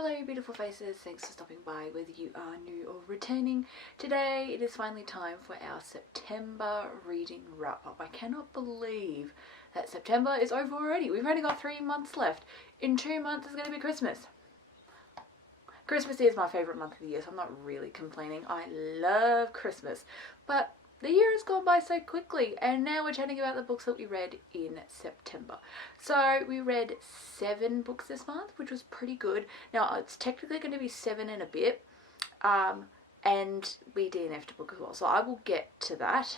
Hello beautiful faces, thanks for stopping by whether you are new or returning. Today it is finally time for our September reading wrap up. I cannot believe that September is over already. We've only got 3 months left. In 2 months it's going to be Christmas. Christmas is my favourite month of the year, so I'm not really complaining. I love Christmas. But the year has gone by so quickly, and now we're chatting about the books that we read in September. So we read 7 books this month, which was pretty good. Now it's technically going to be 7 and a bit, and we DNF'd a book as well, so I will get to that.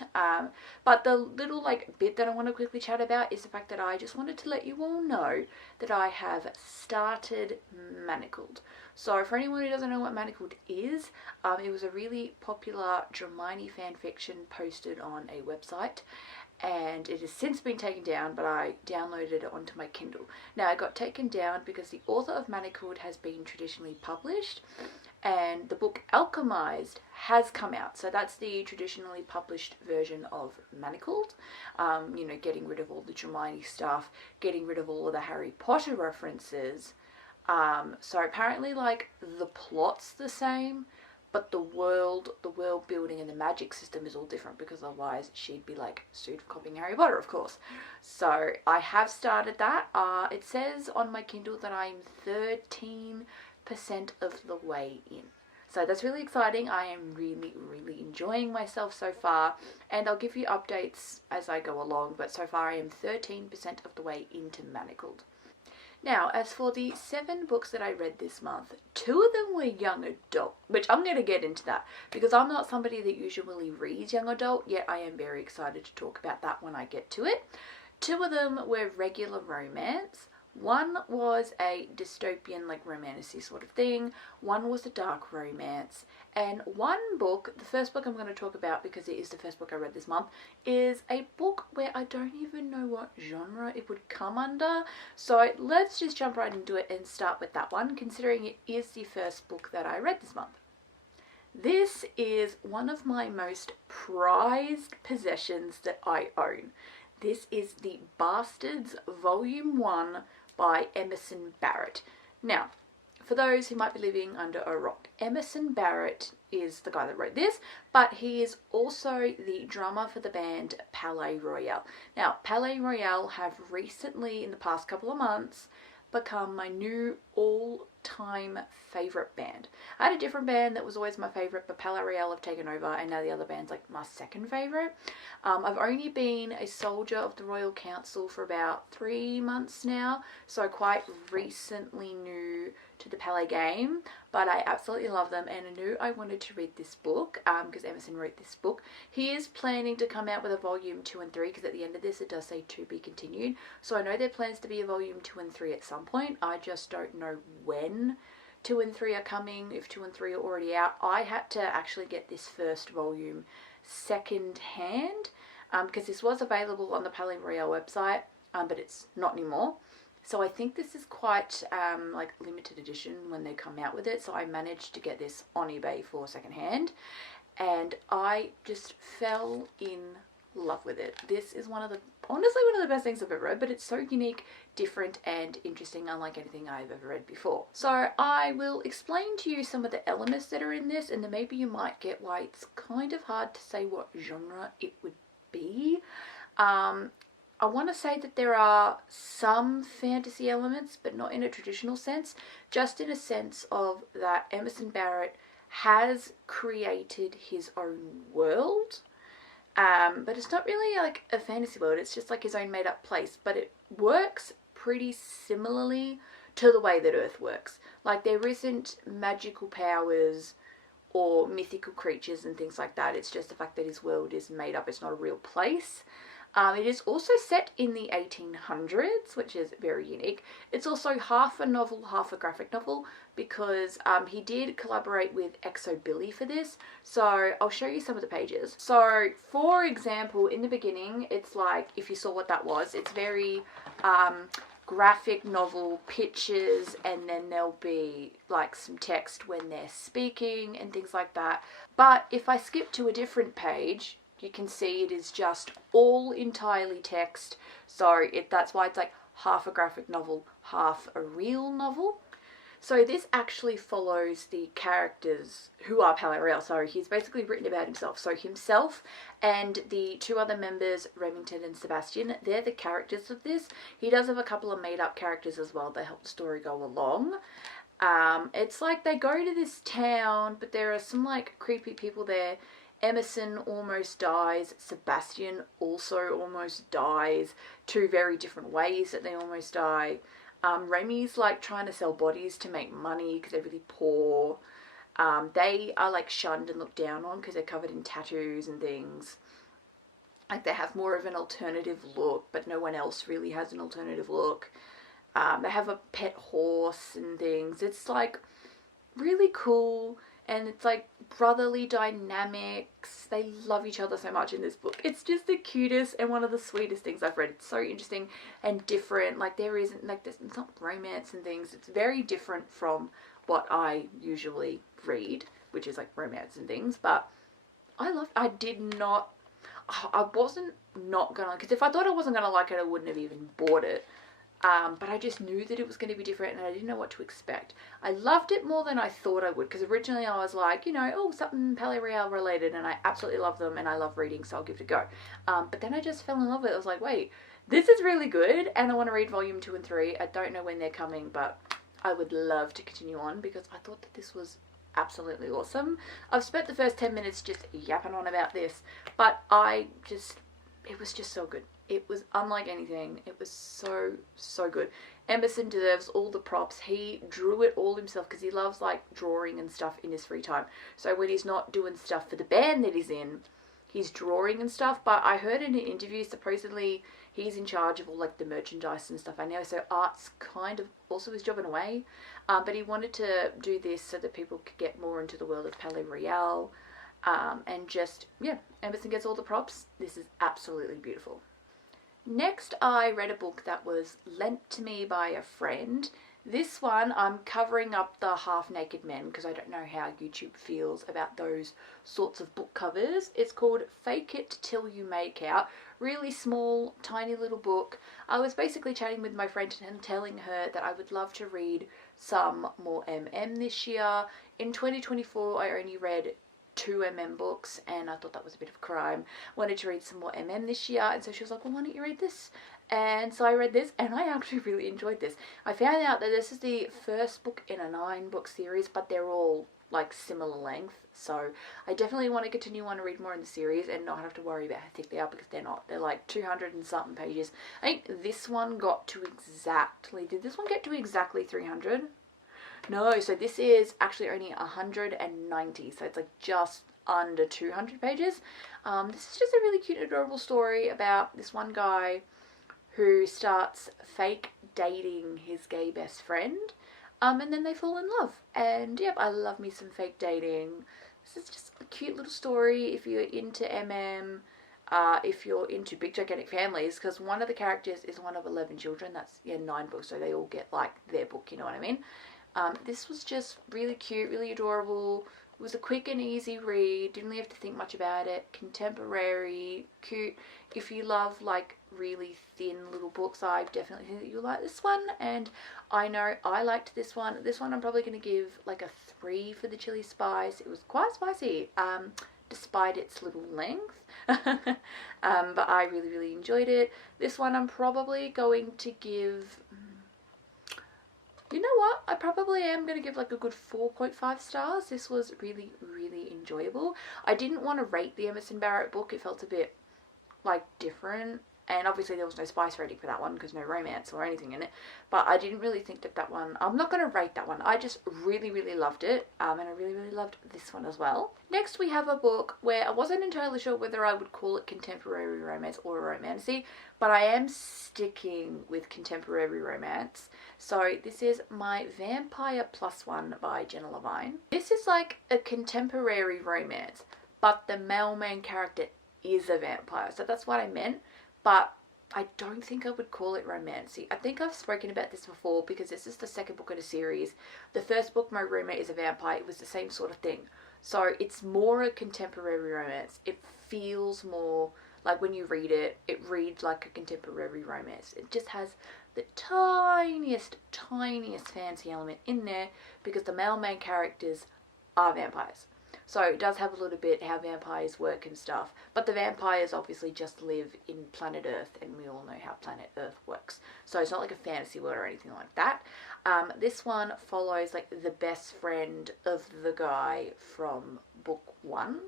But the little bit that I want to quickly chat about is the fact that I just wanted to let you all know that I have started Manacled. So for anyone who doesn't know what Manacled is, it was a really popular Hermione fanfiction posted on a website, and it has since been taken down, but I downloaded it onto my Kindle. Now it got taken down because the author of Manacled has been traditionally published, and the book Alchemized has come out. So that's the traditionally published version of Manacled. You know, getting rid of all the Hermione stuff, getting rid of all of the Harry Potter references. So apparently the plot's the same, but the world building and the magic system is all different, because otherwise she'd be sued for copying Harry Potter, of course. So I have started that. It says on my Kindle that I'm 13% of the way in. So that's really exciting. I am really enjoying myself so far, and I'll give you updates as I go along, but so far I am 13% of the way into Manacled. Now, as for the 7 books that I read this month, 2 of them were young adult, which I'm going to get into that because I'm not somebody that usually reads young adult, yet I am very excited to talk about that when I get to it. 2 of them were regular romance. One was a dystopian, romantic-y sort of thing. One was a dark romance. And one book, the first book I'm going to talk about because it is the first book I read this month, is a book where I don't even know what genre it would come under. So let's just jump right into it and start with that one, considering it is the first book that I read this month. This is one of my most prized possessions that I own. This is The Bastards Volume 1 by Emerson Barrett. Now, for those who might be living under a rock, Emerson Barrett is the guy that wrote this, but he is also the drummer for the band Palais Royale. Now, Palais Royale have recently, in the past couple of months, become my new all-time favourite band. I had a different band that was always my favourite, but Palais Royale have taken over, and now the other band's my second favourite. I've only been a soldier of the Royal Council for about 3 months now, so quite recently new to the Palais game, but I absolutely love them, and I knew I wanted to read this book because Emerson wrote this book. He is planning to come out with a volume 2 and 3, because at the end of this it does say to be continued, so I know there plans to be a volume 2 and 3 at some point. I just don't know when 2 and 3 are coming, if 2 and 3 are already out. I had to actually get this first volume second hand because this was available on the Palais Royale website, but it's not anymore. So I think this is quite limited edition when they come out with it. So I managed to get this on eBay for second hand, and I just fell in love with it. This is honestly one of the best things I've ever read, but it's so unique, different and interesting, unlike anything I've ever read before. So I will explain to you some of the elements that are in this, and then maybe you might get why it's kind of hard to say what genre it would be. I want to say that there are some fantasy elements, but not in a traditional sense, just in a sense of that Emerson Barrett has created his own world. But it's not really a fantasy world, it's just his own made up place, but it works pretty similarly to the way that Earth works. There isn't magical powers or mythical creatures and things like that. It's just the fact that his world is made up, it's not a real place. It is also set in the 1800s, which is very unique. It's also half a novel, half a graphic novel, because he did collaborate with Exo Billy for this. So I'll show you some of the pages. So for example, in the beginning, it's if you saw what that was, it's very graphic novel pictures, and then there'll be some text when they're speaking and things like that. But if I skip to a different page, you can see it is just all entirely text. So that's why it's half a graphic novel, half a real novel. So this actually follows the characters who are Palais Royale. So he's basically written about himself. So himself and the two other members, Remington and Sebastian, they're the characters of this. He does have a couple of made up characters as well that help the story go along. It's like they go to this town, but there are some like creepy people there. Emerson almost dies. Sebastian also almost dies. Two very different ways that they almost die. Remy's like trying to sell bodies to make money because they're really poor. They are like shunned and looked down on because they're covered in tattoos and things. Like they have more of an alternative look, but no one else really has an alternative look. They have a pet horse and things. It's like really cool, and it's like brotherly dynamics. They love each other so much in this book. It's just the cutest and one of the sweetest things I've read. It's so interesting and different. Like there isn't like this, it's not romance and things. It's very different from what I usually read, which is like romance and things. But I wasn't not gonna, because if I thought I wasn't gonna like it, I wouldn't have even bought it. But I just knew that it was going to be different and I didn't know what to expect. I loved it more than I thought I would, because originally I was like, you know, oh, something Palais Royale related, and I absolutely love them and I love reading, so I'll give it a go. But then I just fell in love with it. I was like, wait, this is really good and I want to read volume 2 and 3. I don't know when they're coming, but I would love to continue on because I thought that this was absolutely awesome. I've spent the first 10 minutes just yapping on about this, but it was just so good. It was unlike anything. It was so, so good. Emerson deserves all the props. He drew it all himself because he loves like drawing and stuff in his free time. So when he's not doing stuff for the band that he's in, he's drawing and stuff. But I heard in an interview, supposedly he's in charge of all like the merchandise and stuff. I know, so art's kind of also his job in a way. But he wanted to do this so that people could get more into the world of Palais Royale. And just, yeah, Emerson gets all the props. This is absolutely beautiful. Next, I read a book that was lent to me by a friend. This one, I'm covering up the half-naked men because I don't know how YouTube feels about those sorts of book covers. It's called Fake It Till You Make Out. Really small, tiny little book. I was basically chatting with my friend and telling her that I would love to read some more MM this year. In 2024, I only read 2 books and I thought that was a bit of a crime. Wanted to read some more this year, and so she was like, well, why don't you read this? And so I read this and I actually really enjoyed this. I found out that this is the first book in a 9-book series, but they're all like similar length, so I definitely want to continue on to read more in the series and not have to worry about how thick they are, because they're not. They're like 200 and something pages. I think this one got to exactly, did this one get to exactly 300? No, so this is actually only 190, so it's like just under 200 pages. This is just a really cute, adorable story about this one guy who starts fake dating his gay best friend, and then they fall in love. And yep, I love me some fake dating. This is just a cute little story if you're into if you're into big gigantic families, because one of the characters is one of 11 children. That's 9 books, so they all get like their book, you know what I mean? This was just really cute, really adorable. It was a quick and easy read. Didn't really have to think much about it. Contemporary, cute. If you love like really thin little books, I definitely think that you'll like this one. And I know I liked this one. This one I'm probably going to give like a 3 for the chili spice. It was quite spicy, despite its little length. But I really, really enjoyed it. This one I'm probably going to give... You know what? I probably am going to give like a good 4.5 stars. This was really, really enjoyable. I didn't want to rate the Emerson Barrett book. It felt a bit like different. And obviously there was no spice rating for that one because no romance or anything in it. But I didn't really think that one, I'm not going to rate that one. I just really, really loved it. And I really, really loved this one as well. Next we have a book where I wasn't entirely sure whether I would call it contemporary romance or romantasy. But I am sticking with contemporary romance. So this is My Vampire Plus One by Jenna Levine. This is like a contemporary romance, but the male main character is a vampire. So that's what I meant. But I don't think I would call it romancy. I think I've spoken about this before because this is the second book in a series. The first book, My Roommate is a Vampire, it was the same sort of thing. So it's more a contemporary romance. It feels more like when you read it, it reads like a contemporary romance. It just has the tiniest fantasy element in there because the male main characters are vampires. So it does have a little bit how vampires work and stuff. But the vampires obviously just live in planet Earth, and we all know how planet Earth works. So it's not like a fantasy world or anything like that. This one follows like the best friend of the guy from book 1.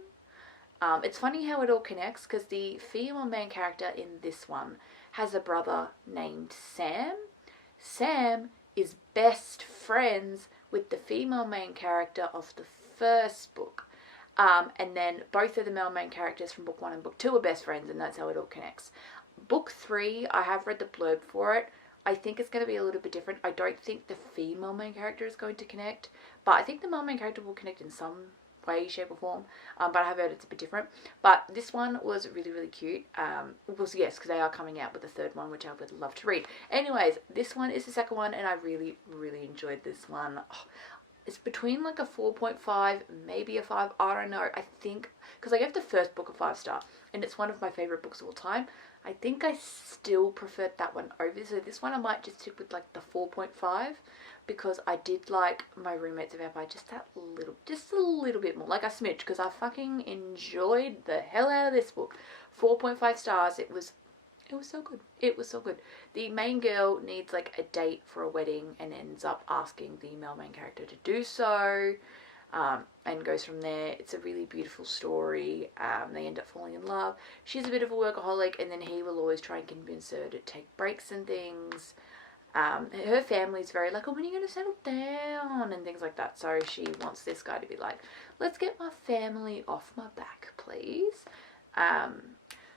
It's funny how it all connects because the female main character in this one has a brother named Sam. Sam is best friends with the female main character of the first book. And then both of the male main characters from book 1 and book 2 are best friends, and that's how it all connects. Book 3, I have read the blurb for it. I think it's going to be a little bit different. I don't think the female main character is going to connect, but I think the male main character will connect in some way, shape or form, but I have heard it's a bit different. But this one was really cute. Well, yes, because they are coming out with a third one, which I would love to read. Anyways, this one is the second one, and I really enjoyed this one. Oh, it's between like a 4.5, maybe a 5, I don't know. I think, because I gave the first book a 5-star, and it's one of my favourite books of all time. I think I still preferred that one over, so this one I might just stick with like the 4.5, because I did like My Roommate's a Vampire just a little bit more, like a smidge, because I fucking enjoyed the hell out of this book. 4.5 stars, it was so good. It was so good. The main girl needs like a date for a wedding and ends up asking the male main character to do so, and goes from there. It's a really beautiful story. They end up falling in love. She's a bit of a workaholic, and then he will always try and convince her to take breaks and things. Her family's very like, oh, when are you going to settle down and things like that. So she wants this guy to be like, let's get my family off my back, please.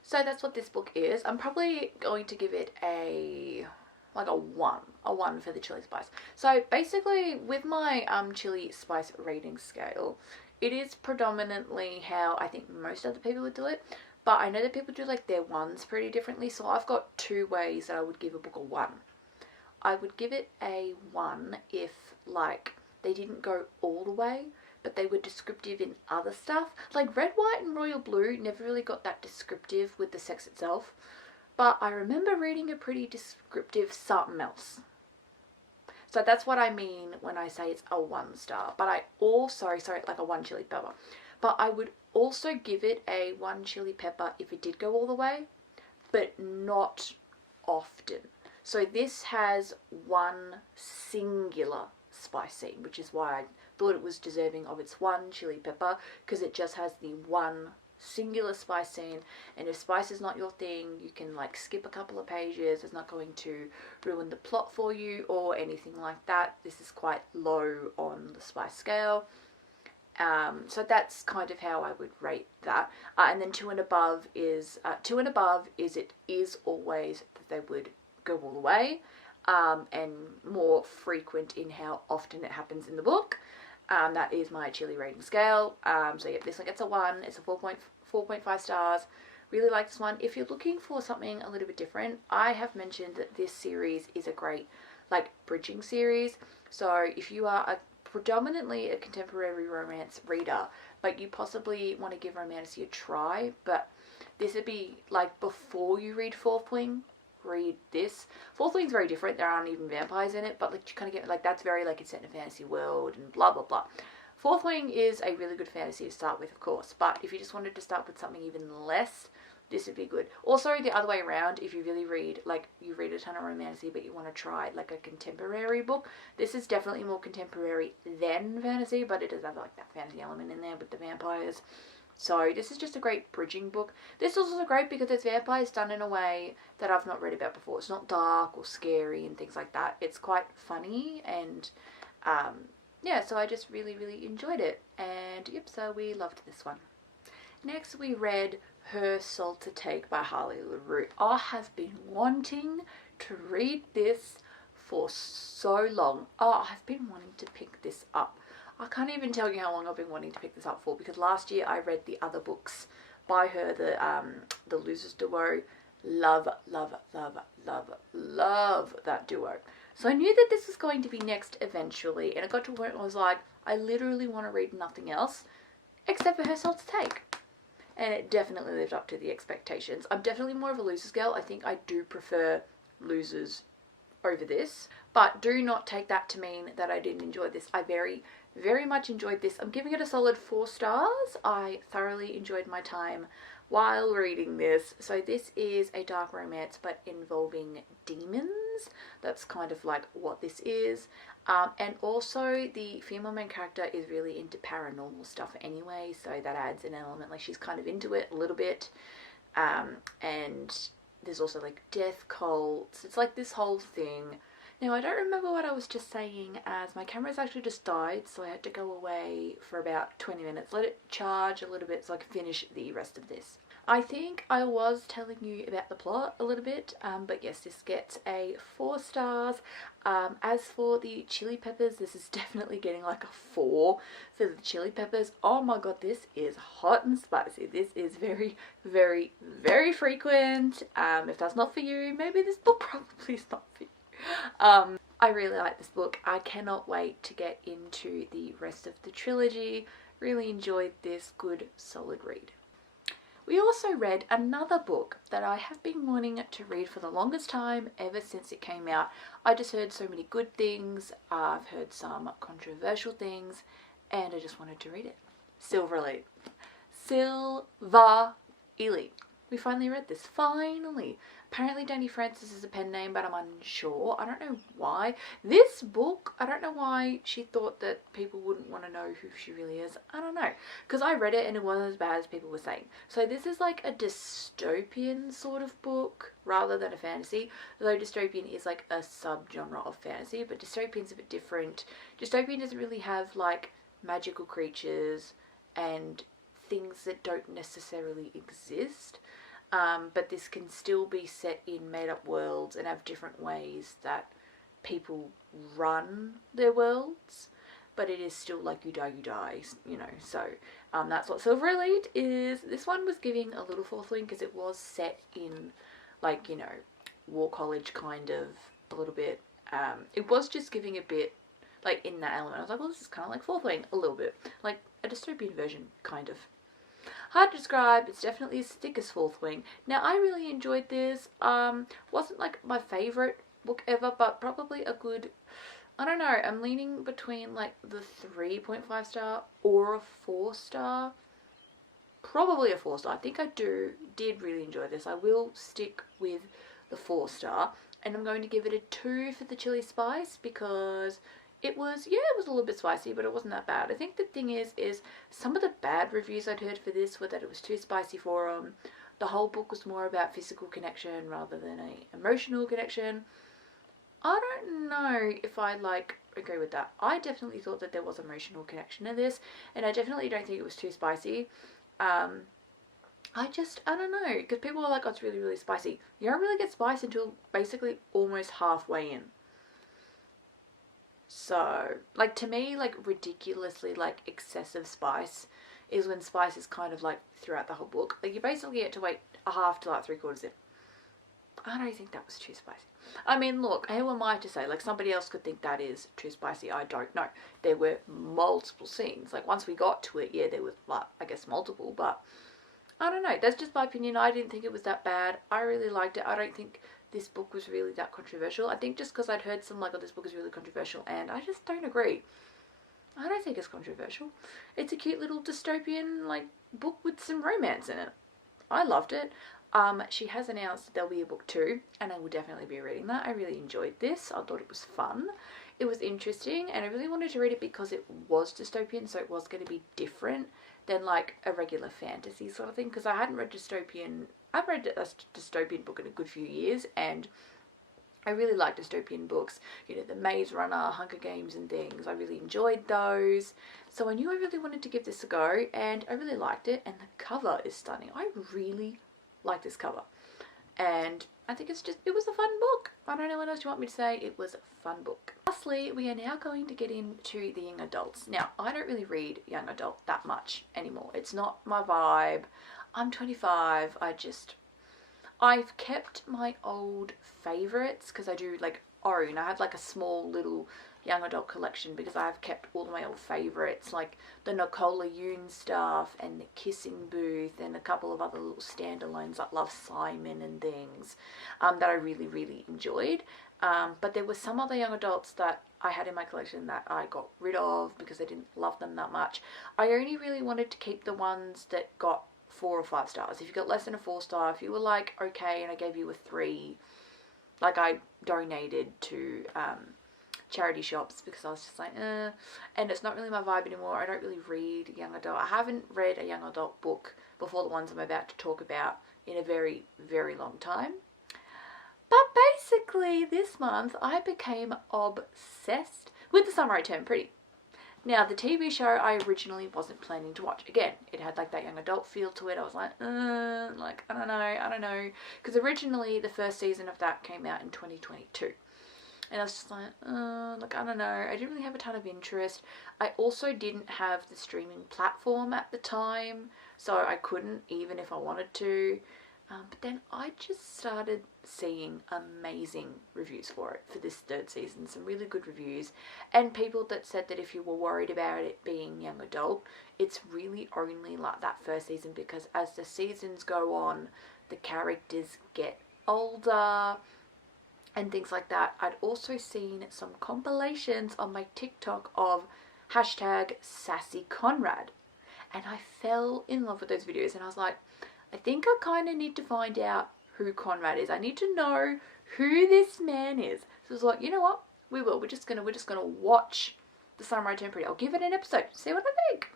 So that's what this book is. I'm probably going to give it a 1 for the chili spice. So basically with my chili spice rating scale, it is predominantly how I think most other people would do it, but I know that people do like their ones pretty differently. So I've got 2 ways that I would give a book a 1. I would give it a 1 if like they didn't go all the way, but they were descriptive in other stuff. Like Red, White and Royal Blue never really got that descriptive with the sex itself, but I remember reading a pretty descriptive something else. So that's what I mean when I say it's a 1-star. But I also, like a 1 chili pepper. But I would also give it a 1 chili pepper if it did go all the way, but not often. So this has 1 singular spice scene, which is why I thought it was deserving of its 1 chili pepper, because it just has the 1 singular spice scene. And if spice is not your thing, you can like skip a couple of pages. It's not going to ruin the plot for you or anything like that. This is quite low on the spice scale. So that's kind of how I would rate that. And then 2 and above is it is always that they would go all the way, and more frequent in how often it happens in the book. That is my chili rating scale. So yeah, this one gets a 1. It's a 4.5 stars. Really like this one. If you're looking for something a little bit different, I have mentioned that this series is a great like bridging series. So if you are predominantly a contemporary romance reader, but you possibly want to give Romantasy a try, but this would be like before you read Fourth Wing, read this. Fourth Wing's very different. There aren't even vampires in it, but like you kind of get like that's very like it's set in a fantasy world and blah blah blah. Fourth Wing is a really good fantasy to start with, of course, but if you just wanted to start with something even less, this would be good. Also, the other way around, if you really read, like, you read a ton of romantasy, but you want to try, like, a contemporary book, this is definitely more contemporary than fantasy, but it does have, like, that fantasy element in there with the vampires. So, this is just a great bridging book. This is also great because it's vampires done in a way that I've not read about before. It's not dark or scary and things like that. It's quite funny and, yeah, so I just really, really enjoyed it. And, yep, so we loved this one. Next, we read Her Soul to Take by Harley LaRue. I have been wanting to read this for so long. I've been wanting to pick this up. I can't even tell you how long I've been wanting to pick this up for, because last year I read the other books by her, the Losers duo. Love, love, love, love, love that duo. So I knew that this was going to be next eventually, and it got to where I was like, I literally want to read nothing else except for Her Soul to Take. And it definitely lived up to the expectations. I'm definitely more of a Losers girl. I think I do prefer Losers over this, but do not take that to mean that I didn't enjoy this. I very much enjoyed this. I'm giving it a solid 4 stars. I thoroughly enjoyed my time while reading this. So this is a dark romance but involving demons. That's kind of like what this is. And also the female main character is really into paranormal stuff anyway, so that adds an element, like she's kind of into it a little bit. And there's also like death cults. It's like this whole thing. Now, I don't remember what I was just saying, as my camera's actually just died, so I had to go away for about 20 minutes, let it charge a little bit so I can finish the rest of this. I think I was telling you about the plot a little bit, but yes, this gets a 4 stars. As for the chili peppers, this is definitely getting like a 4 for the chili peppers. Oh my god, this is hot and spicy. This is very, very, very frequent. If that's not for you, maybe this book probably is not for you. I really like this book. I cannot wait to get into the rest of the trilogy. Really enjoyed this good, solid read. We also read another book that I have been wanting to read for the longest time, ever since it came out. I just heard so many good things. I've heard some controversial things, and I just wanted to read it. Silver Elite. Silver Elite. We finally read this. Finally. Apparently Danny Francis is a pen name, but I'm unsure. I don't know why. This book, I don't know why she thought that people wouldn't want to know who she really is. I don't know. Because I read it and it wasn't as bad as people were saying. So this is like a dystopian sort of book rather than a fantasy. Though dystopian is like a subgenre of fantasy, but dystopian's a bit different. Dystopian doesn't really have like magical creatures and things that don't necessarily exist. But this can still be set in made-up worlds and have different ways that people run their worlds. But it is still like you die, you know. So that's what Silver Elite is. This one was giving a little fourth wing because it was set in like, you know, War College kind of a little bit. It was just giving a bit like in that element. I was like, well, this is kind of like fourth wing a little bit. Like a dystopian version, kind of. Hard to describe. It's definitely as thick as Fourth Wing. Now, I really enjoyed this. Wasn't like my favourite book ever, but probably a good, I don't know, I'm leaning between like the 3.5 star or a 4 star. Probably a 4 star. I think I did really enjoy this. I will stick with the 4 star. And I'm going to give it a 2 for the chili spice because it was, yeah, it was a little bit spicy, but it wasn't that bad. I think the thing is some of the bad reviews I'd heard for this were that it was too spicy for them. The whole book was more about physical connection rather than a emotional connection. I don't know if I like agree with that. I definitely thought that there was emotional connection in this, and I definitely don't think it was too spicy. I don't know, because people are like, oh, it's really, really spicy. You don't really get spice until basically almost halfway in. So, like, to me, like, ridiculously, like, excessive spice is when spice is kind of, like, throughout the whole book. Like, you basically get to wait a half to, like, 3/4 in. I don't think that was too spicy. I mean, look, who am I to say? Like, somebody else could think that is too spicy. I don't know. There were multiple scenes. Like, once we got to it, yeah, there was, like, I guess multiple, but I don't know. That's just my opinion. I didn't think it was that bad. I really liked it. I don't think this book was really that controversial. I think just because I'd heard some like, oh, this book is really controversial, and I just don't agree. I don't think it's controversial. It's a cute little dystopian like book with some romance in it. I loved it. She has announced that there'll be a book 2, and I will definitely be reading that. I really enjoyed this. I thought it was fun. It was interesting, and I really wanted to read it because it was dystopian, so it was going to be different than like a regular fantasy sort of thing, because I hadn't read dystopian. I've read a dystopian book in a good few years, and I really like dystopian books. You know, the Maze Runner, Hunger Games and things. I really enjoyed those. So I knew I really wanted to give this a go, and I really liked it, and the cover is stunning. I really like this cover. And I think it was a fun book. I don't know what else you want me to say. It was a fun book. Lastly, we are now going to get into the young adults. Now, I don't really read young adult that much anymore. It's not my vibe. I'm 25. I've kept my old favourites because I do like own. I had like a small little young adult collection because I've kept all of my old favourites, like the Nicola Yoon stuff and the Kissing Booth and a couple of other little standalones like Love Simon and things that I really, really enjoyed. But there were some other young adults that I had in my collection that I got rid of because I didn't love them that much. I only really wanted to keep the ones that got 4 or 5 stars. If you got less than a 4-star, if you were like, okay, and I gave you a 3, like I donated to charity shops because I was just like, and it's not really my vibe anymore. I don't really read young adult. I haven't read a young adult book before the ones I'm about to talk about in a very, very long time. But basically this month I became obsessed with The Summer I Turned Pretty. Now, the TV show I originally wasn't planning to watch. Again, it had like that young adult feel to it. I was like, I don't know. Because originally the first season of that came out in 2022. And I was just like, I don't know. I didn't really have a ton of interest. I also didn't have the streaming platform at the time, so I couldn't, even if I wanted to. But then I just started seeing amazing reviews for it for this 3rd season. Some really good reviews. And people that said that if you were worried about it being young adult, it's really only like that 1st season, because as the seasons go on, the characters get older and things like that. I'd also seen some compilations on my TikTok of #SassyConrad. And I fell in love with those videos, and I was like, I think I kind of need to find out who Conrad is. I need to know who this man is. So I was like, you know what? We will. We're just gonna watch The Summer I Turned Pretty. I'll give it an episode. See what I think.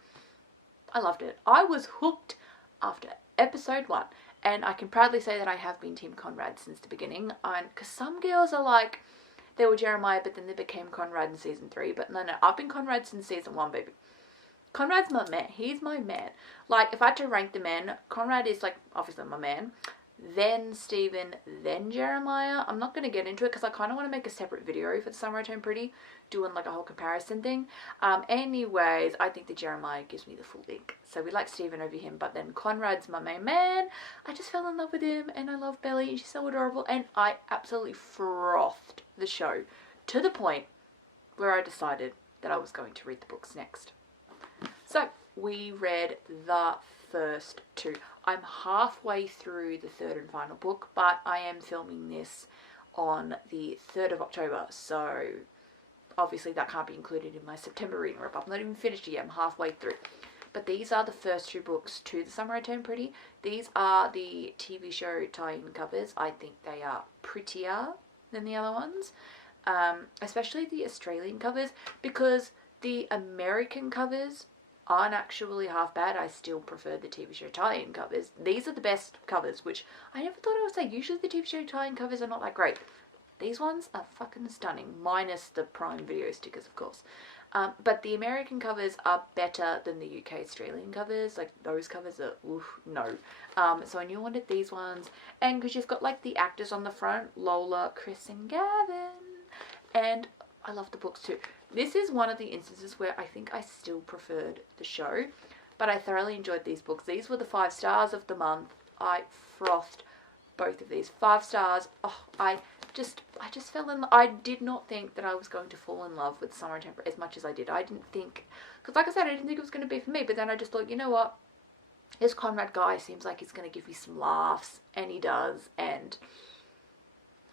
I loved it. I was hooked after episode 1. And I can proudly say that I have been Team Conrad since the beginning. Because some girls are like, they were Jeremiah, but then they became Conrad in season 3. But no, I've been Conrad since season 1, baby. Conrad's my man. He's my man. Like, if I had to rank the men, Conrad is, like, obviously my man. Then Stephen, then Jeremiah. I'm not going to get into it because I kind of want to make a separate video for The Summer I Turned Pretty, doing, like, a whole comparison thing. Anyways, I think that Jeremiah gives me the full ick. So we like Stephen over him, but then Conrad's my main man. I just fell in love with him, and I love Belly, and she's so adorable, and I absolutely frothed the show to the point where I decided that I was going to read the books next. So we read the first 2. I'm halfway through the 3rd and final book, but I am filming this on the 3rd of October, so obviously that can't be included in my September reading wrap up. I'm not even finished yet. I'm halfway through. But these are the first 2 books to The Summer I Turned Pretty. These are the TV show tie-in covers. I think they are prettier than the other ones, especially the Australian covers, because the American covers aren't actually half bad. I still prefer the TV show tie-in covers. These are the best covers, which I never thought I would say. Usually the TV show tie-in covers are not that great. These ones are fucking stunning, minus the Prime Video stickers, of course. But the American covers are better than the UK Australian covers. Like, those covers are, no. So I knew I wanted these ones. And because you've got, like, the actors on the front, Lola, Chris, and Gavin. And I love the books too. This is one of the instances where I think I still preferred the show, but I thoroughly enjoyed these books. These were the 5 stars of the month. I frothed both of these. 5 stars. Oh, I just fell in love. I did not think that I was going to fall in love with Summer Temper as much as I did. I didn't think, because like I said, I didn't think it was going to be for me, but then I just thought, you know what? This Conrad guy seems like he's going to give me some laughs, and he does, and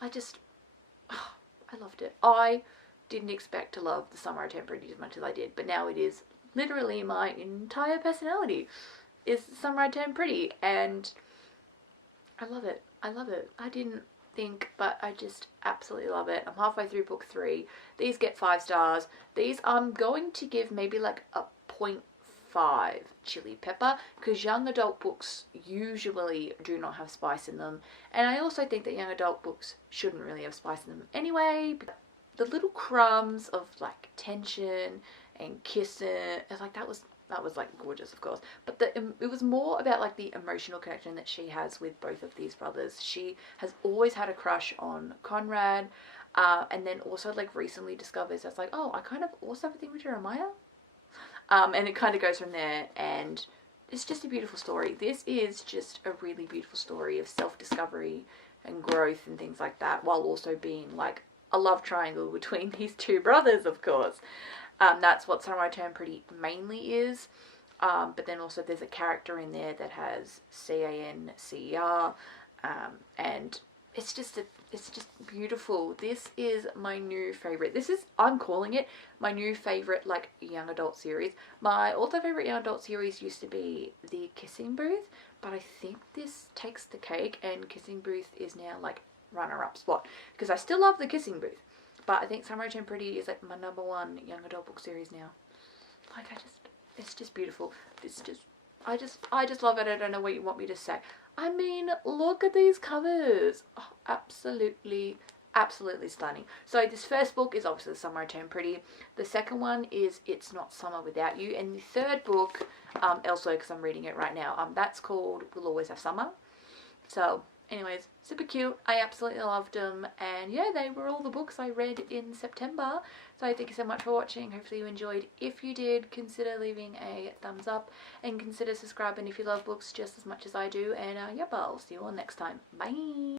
I loved it. I didn't expect to love The Summer I Turned Pretty as much as I did, but now it is literally my entire personality is The Summer I Turned Pretty, and I love it. I love it. I didn't think, but I just absolutely love it. I'm halfway through book 3. These get 5 stars. These I'm going to give maybe like a 0.5 chili pepper, because young adult books usually do not have spice in them, and I also think that young adult books shouldn't really have spice in them anyway. The little crumbs of like tension and kissing, it's like that was like gorgeous, of course, but it was more about like the emotional connection that she has with both of these brothers. She has always had a crush on Conrad, and then also like recently discovers that's like, oh, I kind of also have a thing with Jeremiah, and it kind of goes from there, and it's just a beautiful story. This is just a really beautiful story of self-discovery and growth and things like that, while also being like a love triangle between these 2 brothers, of course. That's what Summer I Turned Pretty mainly is. But then also there's a character in there that has CANCER, and it's just It's just beautiful. This is my new favorite. I'm calling it my new favorite, like, young adult series. My all-time favorite young adult series used to be The Kissing Booth, but I think this takes the cake, and Kissing Booth is now like runner-up spot, because I still love The Kissing Booth, but I think Summer Turned Pretty is like my number one young adult book series now. Like, it's just beautiful. I just love it. I don't know what you want me to say. I mean, look at these covers. Oh, absolutely, absolutely stunning. So this first book is obviously Summer Turned Pretty. The second one is It's Not Summer Without You. And the third book, also because I'm reading it right now, that's called We'll Always Have Summer. So anyways, super cute. I absolutely loved them. And yeah, they were all the books I read in September. So thank you so much for watching. Hopefully you enjoyed. If you did, consider leaving a thumbs up and consider subscribing if you love books just as much as I do. And yep, I'll see you all next time. Bye!